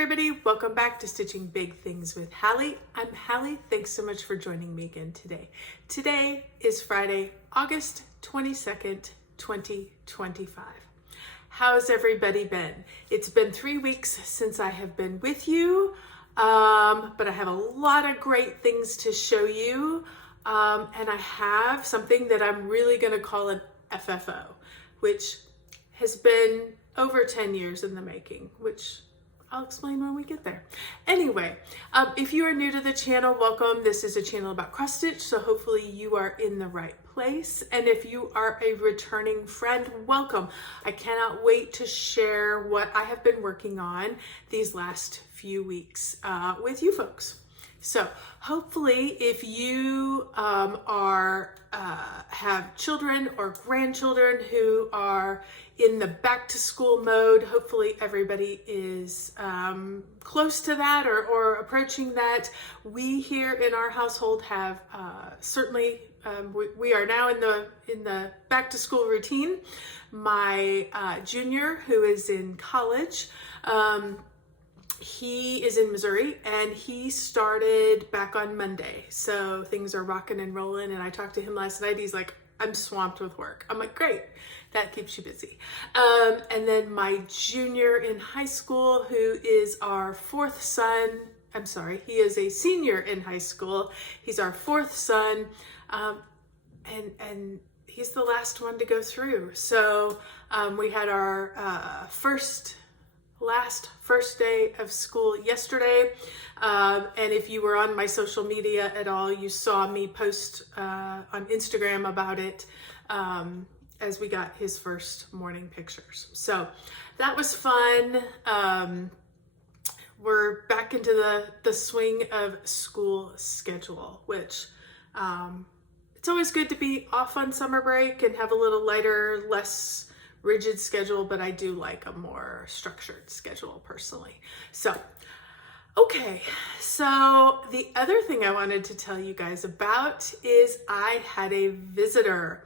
everybody, welcome back to Stitching Big Things with Hallie. I'm Hallie. Thanks so much for joining me again today. Today is Friday, August 22nd, 2025. How's everybody been? It's been 3 weeks since I have been with you, but I have a lot of great things to show you, and I have something that I'm really going to call an FFO, which has been over 10 years in the making, which I'll explain when we get there. Anyway, if you are new to the channel, welcome. This is a channel about cross stitch, so hopefully you are in the right place. And if you are a returning friend, welcome. I cannot wait to share what I have been working on these last few weeks with you folks. So hopefully if you have children or grandchildren who are in the back to school mode, hopefully everybody is close to that or approaching that. We here in our household have certainly, we are now in the back to school routine. My junior, who is in college, he is in Missouri and he started back on Monday. So things are rocking and rolling. And I talked to him last night. He's like, I'm swamped with work. I'm like, great. That keeps you busy. And then my junior in high school, who is our fourth son. I'm sorry, he is a senior in high school. He's our fourth son. And he's the last one to go through. So we had our first day of school yesterday, and if you were on my social media at all, you saw me post on Instagram about it as we got his first morning pictures. So that was fun. We're back into the swing of school schedule, which it's always good to be off on summer break and have a little lighter, less rigid schedule, but I do like a more structured schedule personally. So, okay, so the other thing I wanted to tell you guys about is I had a visitor.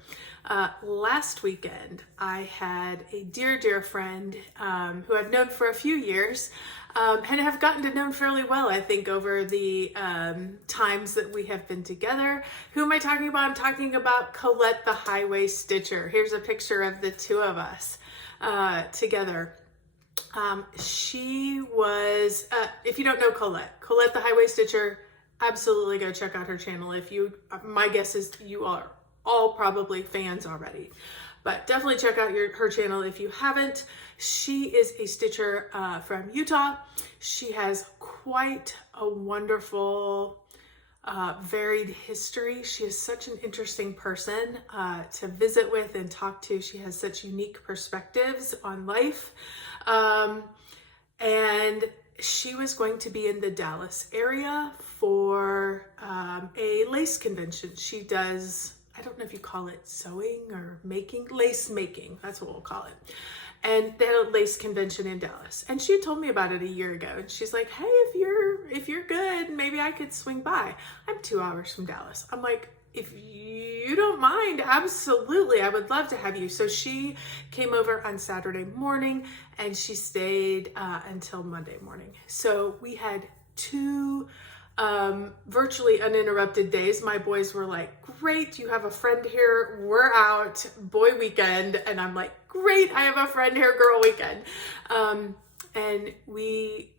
Last weekend, I had a dear friend who I've known for a few years and have gotten to know fairly well, I think, over the times that we have been together. Who am I talking about? I'm talking about Colette the Highway Stitcher. Here's a picture of the two of us together. She was, if you don't know Colette the Highway Stitcher, absolutely go check out her channel. If you, my guess is you are all probably fans already, but definitely check out her channel if you haven't. She is a stitcher from Utah. She has quite a wonderful, varied history. She is such an interesting person to visit with and talk to. She has such unique perspectives on life. And she was going to be in the Dallas area for a lace convention. She does, I don't know if you call it sewing or making, lace making, that's what we'll call it. And they had a lace convention in Dallas. And she told me about it a year ago. And she's like, hey, if you're good, maybe I could swing by. I'm 2 hours from Dallas. I'm like, if you don't mind, absolutely, I would love to have you. So she came over on Saturday morning and she stayed until Monday morning. So we had two virtually uninterrupted days. My boys were like, great, you have a friend here, we're out, boy weekend. And I'm like, great, I have a friend here, girl weekend. And we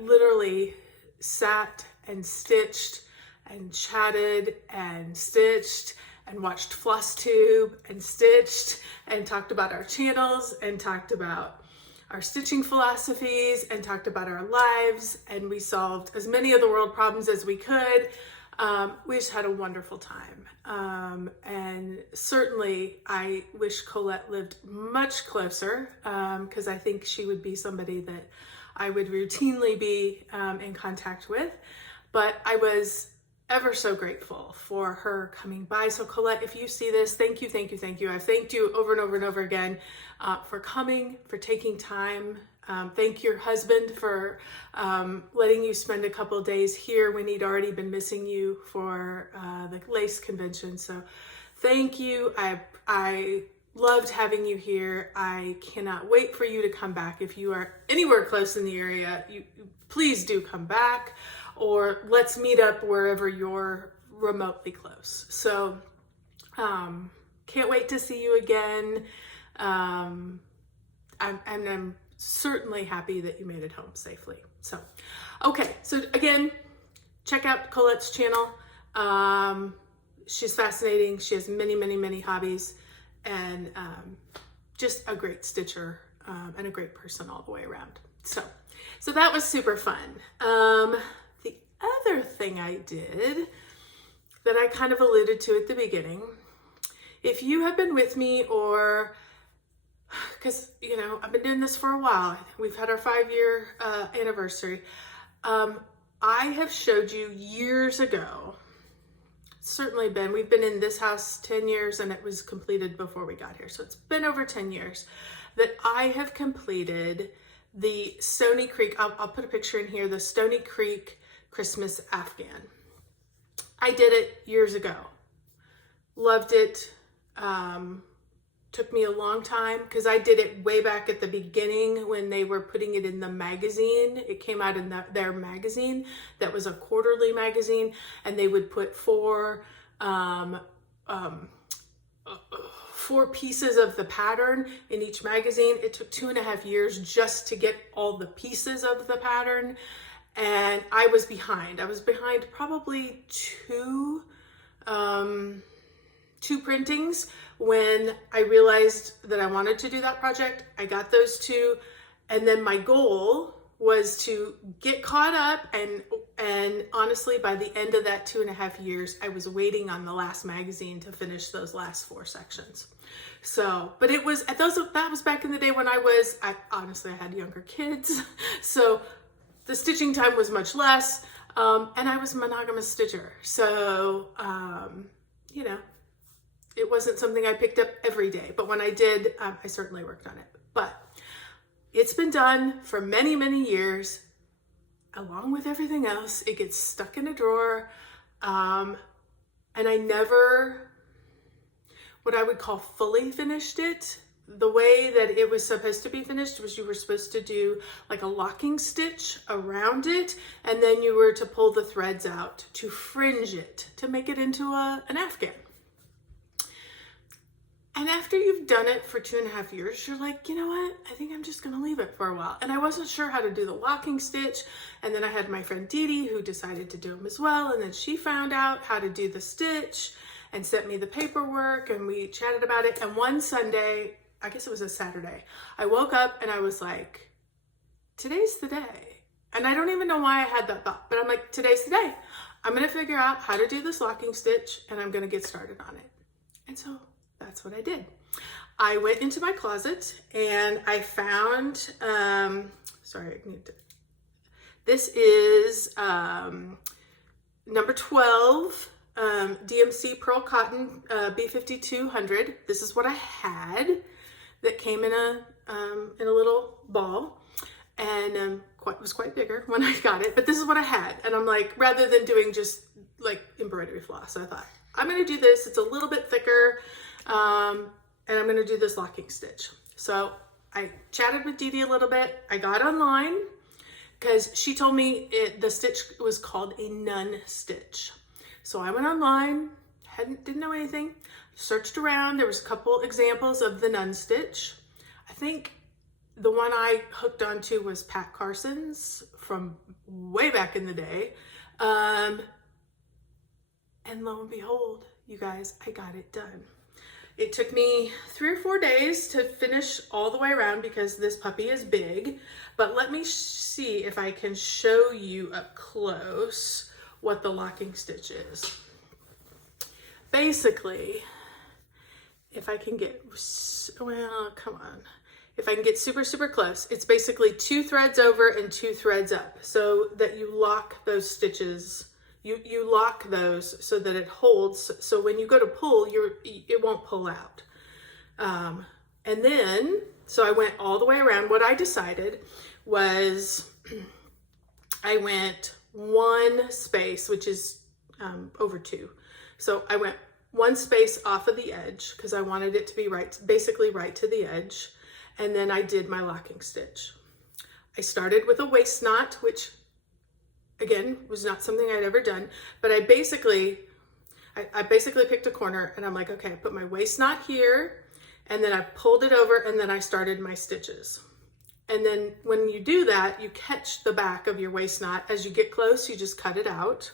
literally sat and stitched and chatted and stitched and watched Flosstube and stitched and talked about our channels and talked about our stitching philosophies and talked about our lives, and we solved as many of the world problems as we could. We just had a wonderful time. And certainly I wish Colette lived much closer because I think she would be somebody that I would routinely be in contact with. But I was ever so grateful for her coming by. So Colette, if you see this, thank you. I've thanked you over and over and over again for coming, for taking time. Thank your husband for letting you spend a couple of days here when he'd already been missing you for the lace convention. So thank you. I loved having you here. I cannot wait for you to come back. If you are anywhere close in the area, you please do come back, or let's meet up wherever you're remotely close. So can't wait to see you again. I'm certainly happy that you made it home safely. So, okay. So again, check out Colette's channel. She's fascinating. She has many, many, many hobbies, and just a great stitcher and a great person all the way around. So that was super fun. The other thing I did that I kind of alluded to at the beginning, if you have been with me, or because, you know, I've been doing this for a while. We've had our 5-year anniversary. I have showed you years ago, we've been in this house 10 years, and it was completed before we got here. So it's been over 10 years that I have completed the Stony Creek, I'll put a picture in here, the Stony Creek Christmas Afghan. I did it years ago. Loved it. Took me a long time because I did it way back at the beginning when they were putting it in the magazine. It came out in their magazine that was a quarterly magazine, and they would put four pieces of the pattern in each magazine. It took 2.5 years just to get all the pieces of the pattern, and I was behind. I was behind probably two printings when I realized that I wanted to do that project. I got those 2, and then my goal was to get caught up, and honestly, by the end of that 2.5 years, I was waiting on the last magazine to finish those last 4 sections. So, but it was, that was back in the day when I had younger kids, so the stitching time was much less, and I was a monogamous stitcher. So, you know, it wasn't something I picked up every day, but when I did, I certainly worked on it. But it's been done for many, many years. Along with everything else, it gets stuck in a drawer, and I never, what I would call, fully finished it. The way that it was supposed to be finished was you were supposed to do like a locking stitch around it, and then you were to pull the threads out to fringe it, to make it into an afghan. And after you've done it for 2.5 years, you're like, you know what? I think I'm just going to leave it for a while. And I wasn't sure how to do the locking stitch. And then I had my friend Dee Dee who decided to do them as well. And then she found out how to do the stitch and sent me the paperwork, and we chatted about it. And one Sunday, I guess it was a Saturday, I woke up and I was like, today's the day. And I don't even know why I had that thought, but I'm like, today's the day. I'm going to figure out how to do this locking stitch, and I'm going to get started on it. And so that's what I did. I went into my closet and I found, this is number 12, DMC Pearl Cotton B5200. This is what I had that came in a little ball, and it was quite bigger when I got it, but this is what I had. And I'm like, rather than doing just like embroidery floss, I thought, I'm going to do this. It's a little bit thicker. And I'm going to do this locking stitch. So I chatted with Dee Dee a little bit. I got online because she told me the stitch was called a nun stitch. So I went online, didn't know anything, searched around. There was a couple examples of the nun stitch. I think the one I hooked onto was Pat Carson's from way back in the day. And lo and behold, you guys, I got it done. It took me 3 or 4 days to finish all the way around because this puppy is big, but let me see if I can show you up close what the locking stitch is. Basically, if I can get, if I can get super, super close, it's basically 2 threads over and 2 threads up so that you lock those stitches. You lock those so that it holds, so when you go to pull, it won't pull out. And then, so I went all the way around. What I decided was I went 1 space, which is over 2. So I went one space off of the edge because I wanted it to be right, basically right to the edge. And then I did my locking stitch. I started with a waist knot, which again was not something I'd ever done, but I basically picked a corner and I'm like, okay, I put my waist knot here and then I pulled it over and then I started my stitches. And then when you do that, you catch the back of your waist knot. As you get close, you just cut it out,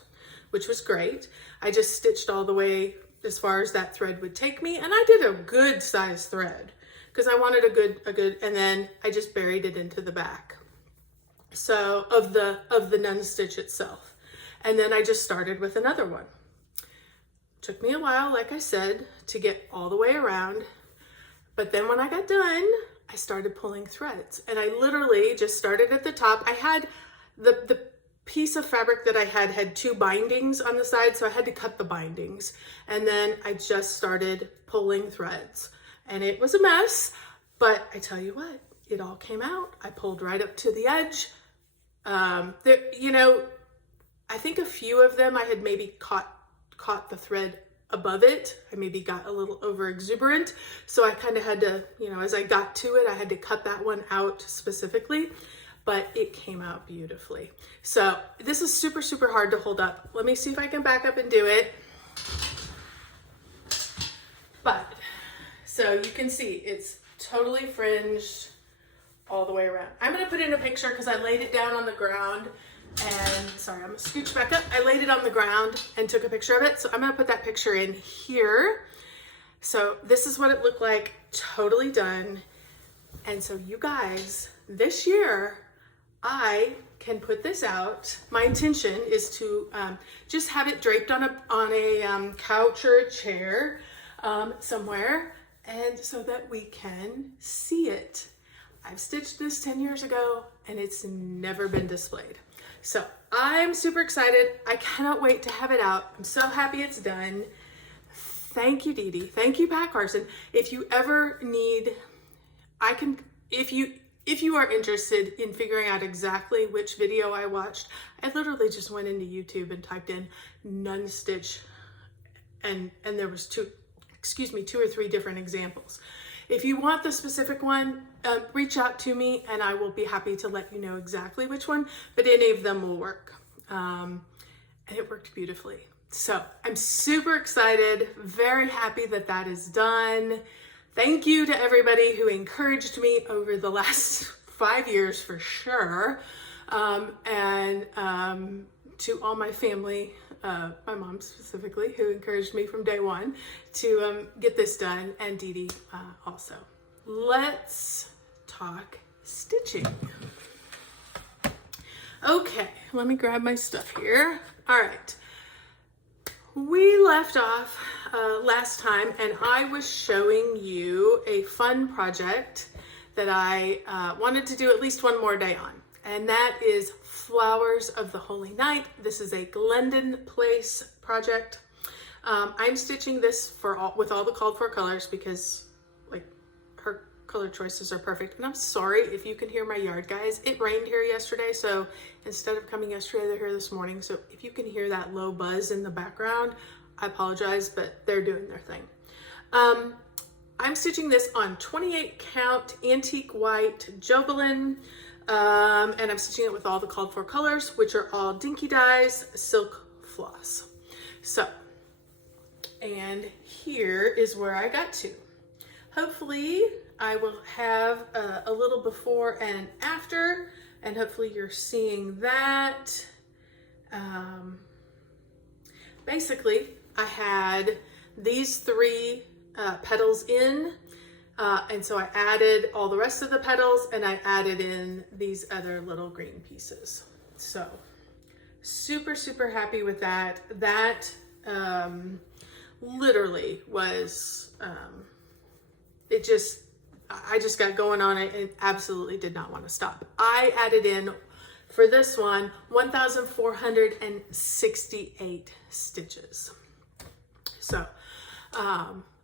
which was great. I just stitched all the way as far as that thread would take me. And I did a good size thread because I wanted a good, and then I just buried it into the back. So of the nun stitch itself. And then I just started with another one. Took me a while, like I said, to get all the way around. But then when I got done, I started pulling threads and I literally just started at the top. I had the piece of fabric that I had two bindings on the side, so I had to cut the bindings. And then I just started pulling threads and it was a mess, but I tell you what, it all came out. I pulled right up to the edge. You know, I think a few of them I had maybe caught the thread above it. I maybe got a little over exuberant. So I kind of had to, you know, as I got to it, I had to cut that one out specifically, but it came out beautifully. So this is super, super hard to hold up. Let me see if I can back up and do it. But, so you can see it's totally fringed all the way around. I'm going to put in a picture because I laid it down on the ground. And sorry, I'm gonna scooch back up. I laid it on the ground and took a picture of it. So I'm gonna put that picture in here. So this is what it looked like, totally done. And so you guys, this year, I can put this out. My intention is to just have it draped on a couch or a chair somewhere, and so that we can see it. I've stitched this 10 years ago and it's never been displayed. So I'm super excited. I cannot wait to have it out. I'm so happy it's done. Thank you, Dee Dee. Thank you, Pat Carson. If you ever need, if you are interested in figuring out exactly which video I watched, I literally just went into YouTube and typed in nun stitch and there was two or three different examples. If you want the specific one, reach out to me and I will be happy to let you know exactly which one, but any of them will work. And it worked beautifully. So I'm super excited, very happy that that is done. Thank you to everybody who encouraged me over the last 5 years for sure. And to all my family, my mom specifically, who encouraged me from day one to get this done, and Dee Dee also. Let's talk stitching. Okay, let me grab my stuff here. All right, we left off last time and I was showing you a fun project that I wanted to do at least one more day on, and that is Flowers of the Holy Night. This is a Glendon Place project. I'm stitching this with all the called for colors because like her color choices are perfect. And I'm sorry if you can hear my yard, guys. It rained here yesterday, so instead of coming yesterday, they're here this morning. So if you can hear that low buzz in the background, I apologize, but they're doing their thing. I'm stitching this on 28 count antique white Jobelin. And I'm stitching it with all the called for colors, which are all Dinky Dyes silk floss. So, and here is where I got to. Hopefully I will have a little before and after, and hopefully you're seeing that. Basically, I had these three petals in, and so I added all the rest of the petals and I added in these other little green pieces. So super, super happy with that. That literally was, I just got going on it and absolutely did not want to stop. I added in, for this one, 1,468 stitches. So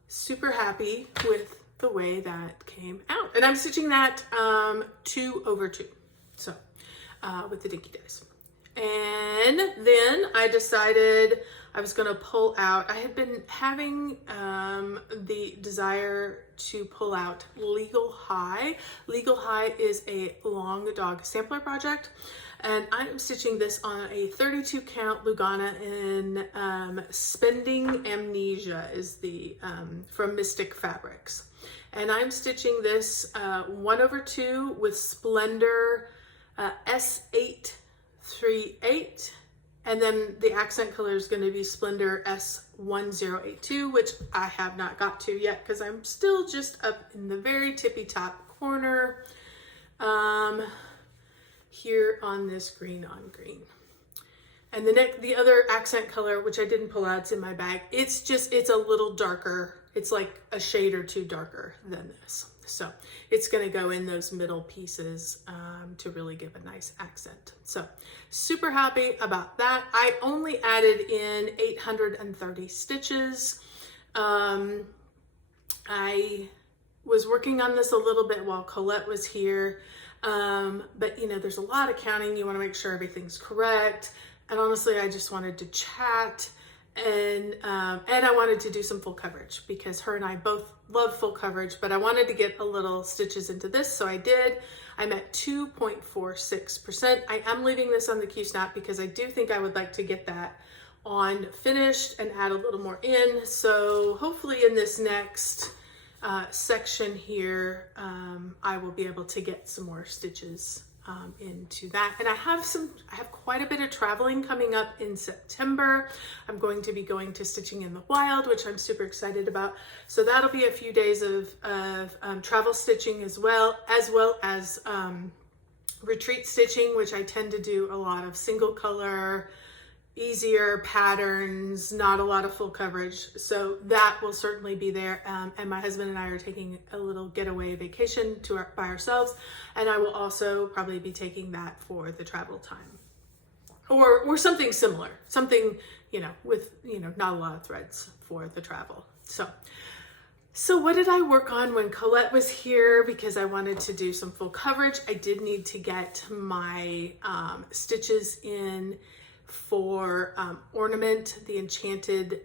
super happy with the way that came out. And I'm stitching that 2/2. So with the Dinky Dyes. And then I decided I was going to pull out, I had been having the desire to pull out Legal High. Legal High is a long dog sampler project, and I'm stitching this on a 32 count Lugana in Spending Amnesia is the from Mystic Fabrics. And I'm stitching this 1/2 with Splendor S838, and then the accent color is going to be Splendor S1082, which I have not got to yet because I'm still just up in the very tippy top corner here on this green on green. And the other accent color, which I didn't pull out, it's in my bag. It's a little darker. It's like a shade or two darker than this. So it's going to go in those middle pieces to really give a nice accent. So super happy about that. I only added in 830 stitches. I was working on this a little bit while Colette was here. But you know, there's a lot of counting. You want to make sure everything's correct. And honestly, I just wanted to chat and I wanted to do some full coverage because her and I both love full coverage, but I wanted to get a little stitches into this. So I did. I'm at 2.46%. I am leaving this on the Q-snap because I do think I would like to get that on finished and add a little more in. So hopefully in this next section here, I will be able to get some more stitches into that. And I have quite a bit of traveling coming up in September. I'm going to be going to Stitching in the Wild, which I'm super excited about. So that'll be a few days of travel stitching as well as retreat stitching, which I tend to do a lot of single color, easier patterns, not a lot of full coverage. So that will certainly be there. And my husband and I are taking a little getaway vacation by ourselves. And I will also probably be taking that for the travel time or something similar, something, you know, with, you know, not a lot of threads for the travel. So what did I work on when Colette was here? Because I wanted to do some full coverage. I did need to get my stitches in for Ornament, the Enchanted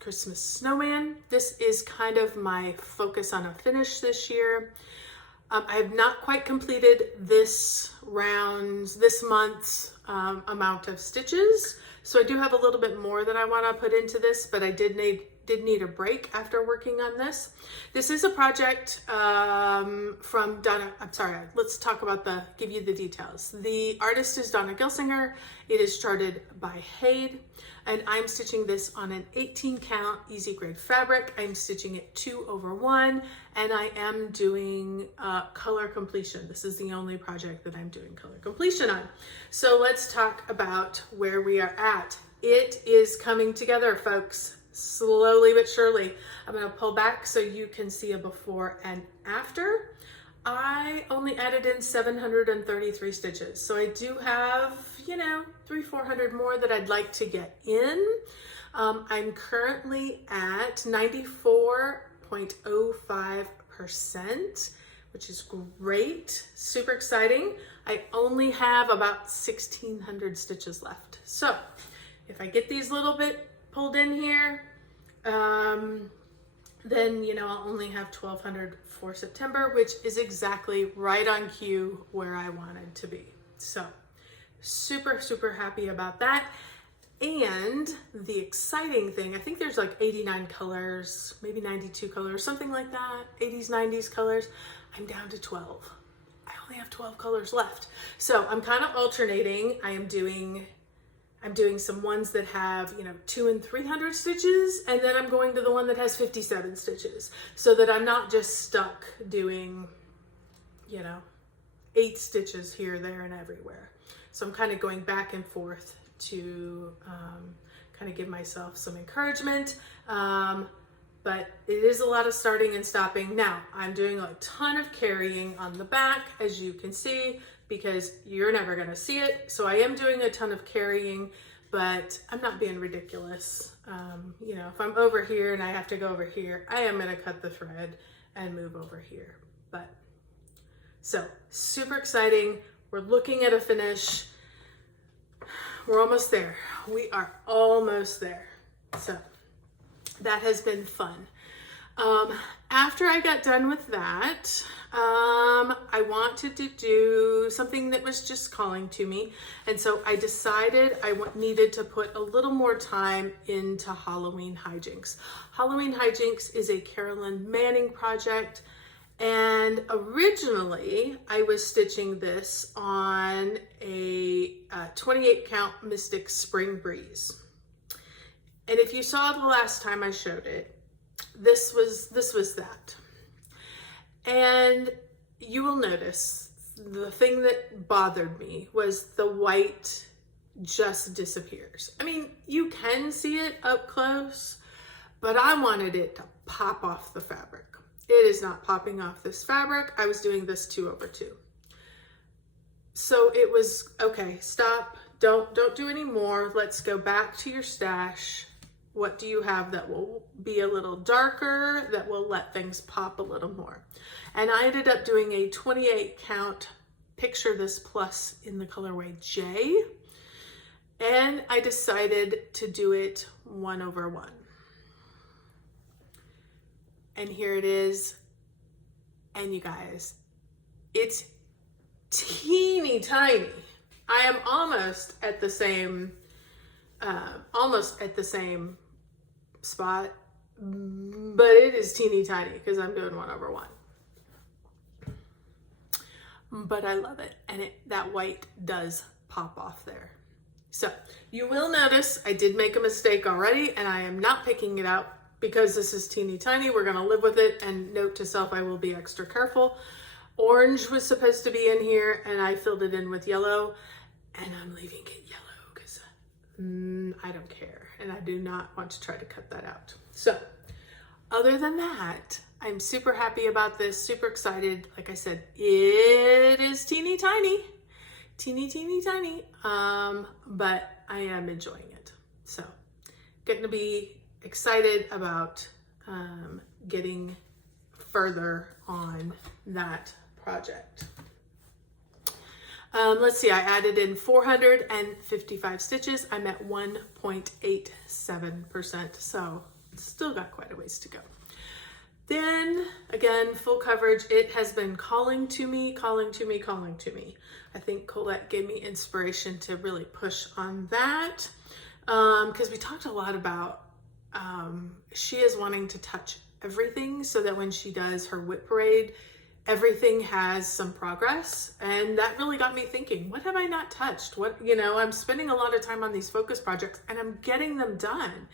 Christmas Snowman. This is kind of my focus on a finish this year. I have not quite completed this month's amount of stitches. So I do have a little bit more that I want to put into this, but I did need a break after working on this. This is a project from Donna. I'm sorry, let's talk about give you the details. The artist is Donna Gilsinger. It is charted by Hyjinks, and I'm stitching this on an 18 count easy grade fabric. I'm stitching it 2/1, and I am doing color completion. This is the only project that I'm doing color completion on. So let's talk about where we are at. It is coming together, folks. Slowly but surely. I'm going to pull back so you can see a before and after. I only added in 733 stitches. So I do have, you know, 300-400 more that I'd like to get in. I'm currently at 94.05%, which is great. Super exciting. I only have about 1,600 stitches left. So if I get these little bit pulled in here, then, you know, I'll only have 1,200 for September, which is exactly right on cue where I wanted to be. So super, super happy about that. And the exciting thing, I think there's like 89 colors, maybe 92 colors, something like that, 80s, 90s colors. I'm down to 12. I only have 12 colors left. So I'm kind of alternating. I'm doing some ones that have, you know, 200 and 300 stitches, and then I'm going to the one that has 57 stitches, so that I'm not just stuck doing, you know, 8 stitches here, there, and everywhere. So I'm kind of going back and forth to kind of give myself some encouragement. But it is a lot of starting and stopping. Now, I'm doing a ton of carrying on the back, as you can see, because you're never gonna see it. So I am doing a ton of carrying, but I'm not being ridiculous. You know, if I'm over here and I have to go over here, I am gonna cut the thread and move over here. But so super exciting. We're looking at a finish. We're almost there. We are almost there. So that has been fun. After I got done with that, I wanted to do something that was just calling to me. And so I decided I needed to put a little more time into Halloween Hyjinks. Halloween Hyjinks is a Carolyn Manning project. And originally I was stitching this on a 28 count Mystic Spring Breeze. And if you saw the last time I showed it, this was that. And you will notice the thing that bothered me was the white just disappears. I mean, you can see it up close, but I wanted it to pop off the fabric. It is not popping off this fabric. I was doing this 2/2. So it was, okay, stop, don't do any more. Let's go back to your stash. What do you have that will be a little darker, that will let things pop a little more? And I ended up doing a 28 count Picture This Plus in the colorway J. And I decided to do it 1/1. And here it is. And you guys, it's teeny tiny. I am almost at the same spot, but it is teeny tiny because I'm doing 1/1. But I love it, and that white does pop off there. So you will notice I did make a mistake already, and I am not picking it out because this is teeny tiny. We're gonna live with it, and note to self, I will be extra careful. Orange was supposed to be in here, and I filled it in with yellow, and I'm leaving it yellow because I don't care, and I do not want to try to cut that out. So other than that, I'm super happy about this, super excited. Like I said, it is teeny tiny, but I am enjoying it. So getting to be excited about getting further on that project. Let's see, I added in 455 stitches. I'm at 1.87%, so still got quite a ways to go. Then again, full coverage. It has been calling to me. I think Colette gave me inspiration to really push on that because we talked a lot about she is wanting to touch everything so that when she does her whip parade, everything has some progress. And that really got me thinking, what have I not touched? I'm spending a lot of time on these focus projects and I'm getting them done,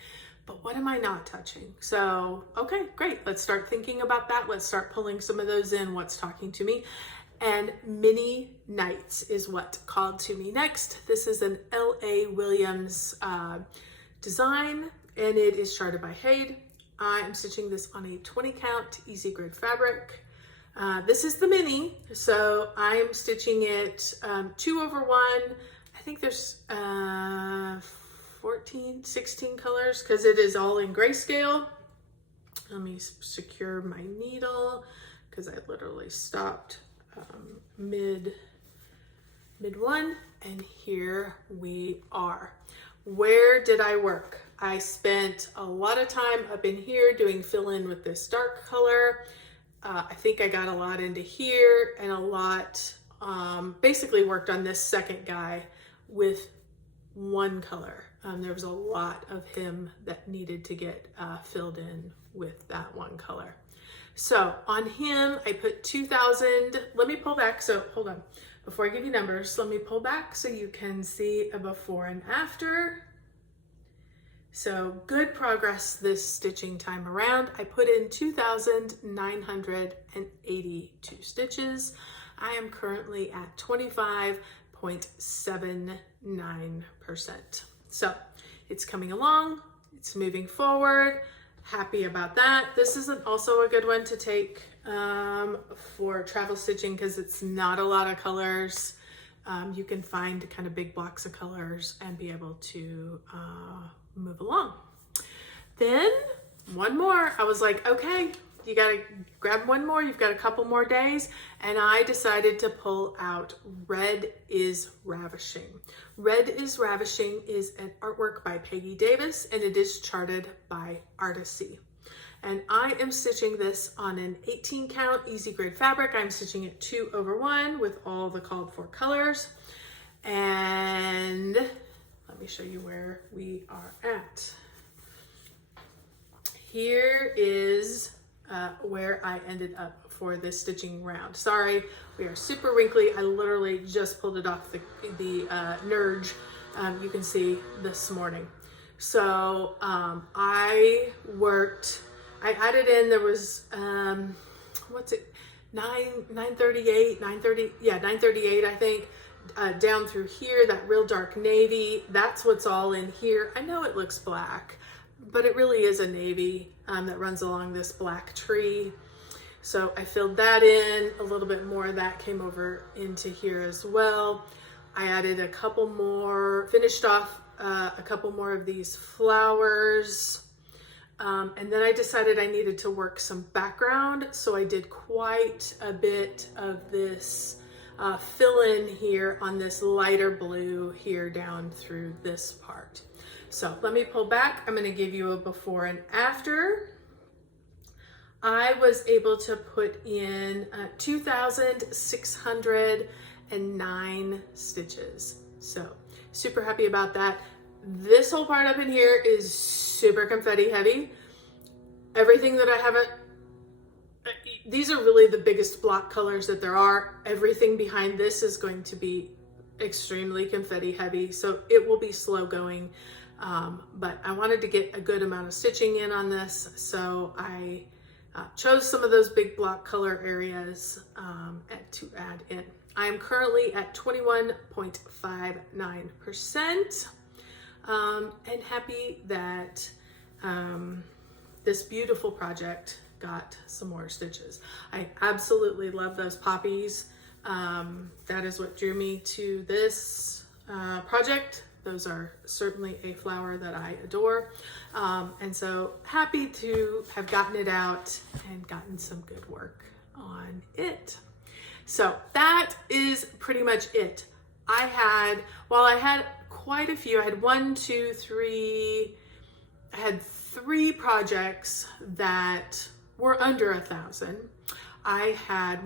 but what am I not touching? So, okay, great. Let's start thinking about that. Let's start pulling some of those in, what's talking to me. And Mini Nights is what called to me next. This is an L.A. Williams design, and it is charted by Hyjinks. I am stitching this on a 20 count easy grid fabric. This is the mini, so I'm stitching it 2/1. I think there's 16 colors because it is all in grayscale. Let me secure my needle because I literally stopped mid one, and here we are. Where did I work? I spent a lot of time up in here doing fill in with this dark color. I think I got a lot into here and a lot, basically worked on this second guy with one color. There was a lot of him that needed to get filled in with that one color. So on him, I put 2,000. Let me pull back. So hold on. Before I give you numbers, let me pull back so you can see a before and after. So good progress this stitching time around. I put in 2,982 stitches. I am currently at 25.79%. So it's coming along, it's moving forward. Happy about that. This is also a good one to take for travel stitching because it's not a lot of colors. You can find kind of big blocks of colors and be able to move along. Then one more. I was like, okay, you gotta grab one more, you've got a couple more days, and I decided to pull out Red is Ravishing. Red is Ravishing is an artwork by Peggy Davis, and it is charted by Artisy. And I am stitching this on an 18 count easy grade fabric. I'm stitching it 2/1 with all the called for colors. And let me show you where we are at. Here is where I ended up for this stitching round. Sorry, we are super wrinkly. I literally just pulled it off the Nerge, you can see, this morning. So I added in, there was, what's it, 938, I think, down through here, that real dark navy. That's what's all in here. I know it looks black, but it really is a navy that runs along this black tree. So I filled that in, a little bit more of that came over into here as well. I added a couple more, finished off a couple more of these flowers. And then I decided I needed to work some background. So I did quite a bit of this fill in here on this lighter blue here down through this part. So let me pull back. I'm going to give you a before and after. I was able to put in 2,609 stitches. So super happy about that. This whole part up in here is super confetti heavy. Everything that I haven't, these are really the biggest block colors that there are. Everything behind this is going to be extremely confetti heavy, so it will be slow going. But I wanted to get a good amount of stitching in on this, so I chose some of those big block color areas to add in. I am currently at 21.59%, and happy that this beautiful project got some more stitches. I absolutely love those poppies. That is what drew me to this project. Those are certainly a flower that I adore. And so happy to have gotten it out and gotten some good work on it. So that is pretty much it. I had quite a few, I had three projects that were under 1,000. I had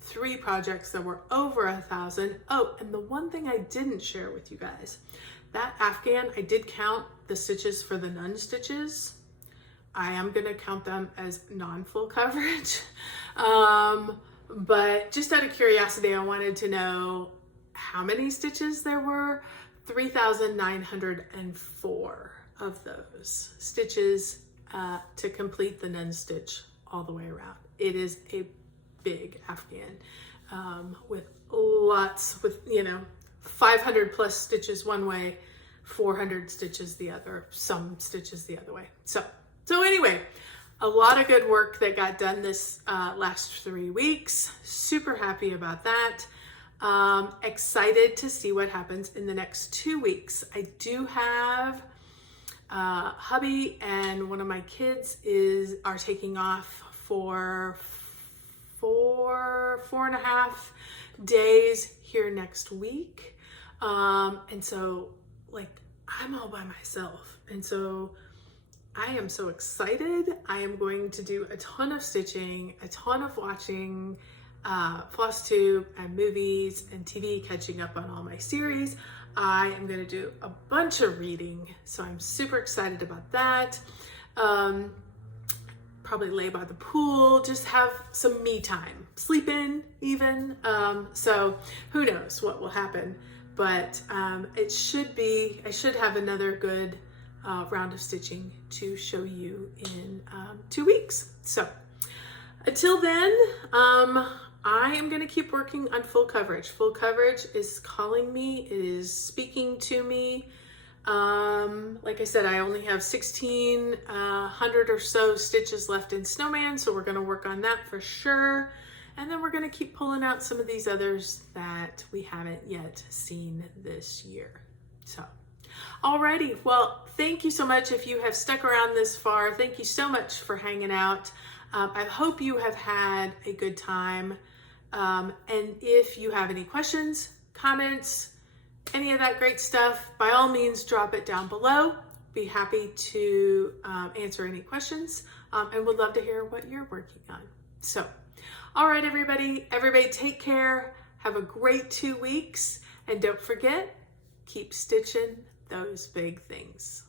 3 projects that were over 1,000. Oh, and the one thing I didn't share with you guys, that Afghan, I did count the stitches for the nun stitches. I am gonna count them as non-full coverage. But just out of curiosity, I wanted to know how many stitches there were. 3,904 of those stitches to complete the nun stitch all the way around. It is a big Afghan with 500 plus stitches one way, 400 stitches the other, some stitches the other way. So anyway, a lot of good work that got done this last 3 weeks. Super happy about that. Excited to see what happens in the next 2 weeks. I do have hubby and one of my kids are taking off for 4.5 days here next week. And so I'm all by myself. And so I am so excited. I am going to do a ton of stitching, a ton of watching Flosstube and movies and TV, catching up on all my series. I am going to do a bunch of reading, so I'm super excited about that. Probably lay by the pool, just have some me time, sleep in even. So who knows what will happen, but I should have another good round of stitching to show you in 2 weeks. So until then, I am going to keep working on full coverage. Full coverage is calling me, it is speaking to me. Like I said, I only have 1,600 or so stitches left in Snowman, so we're going to work on that for sure. And then we're going to keep pulling out some of these others that we haven't yet seen this year. So, alrighty. Well, thank you so much if you have stuck around this far. Thank you so much for hanging out. I hope you have had a good time. And if you have any questions, comments, any of that great stuff, by all means, drop it down below. Be happy to answer any questions and would love to hear what you're working on. So, all right, everybody take care. Have a great 2 weeks. And don't forget, keep stitching those big things.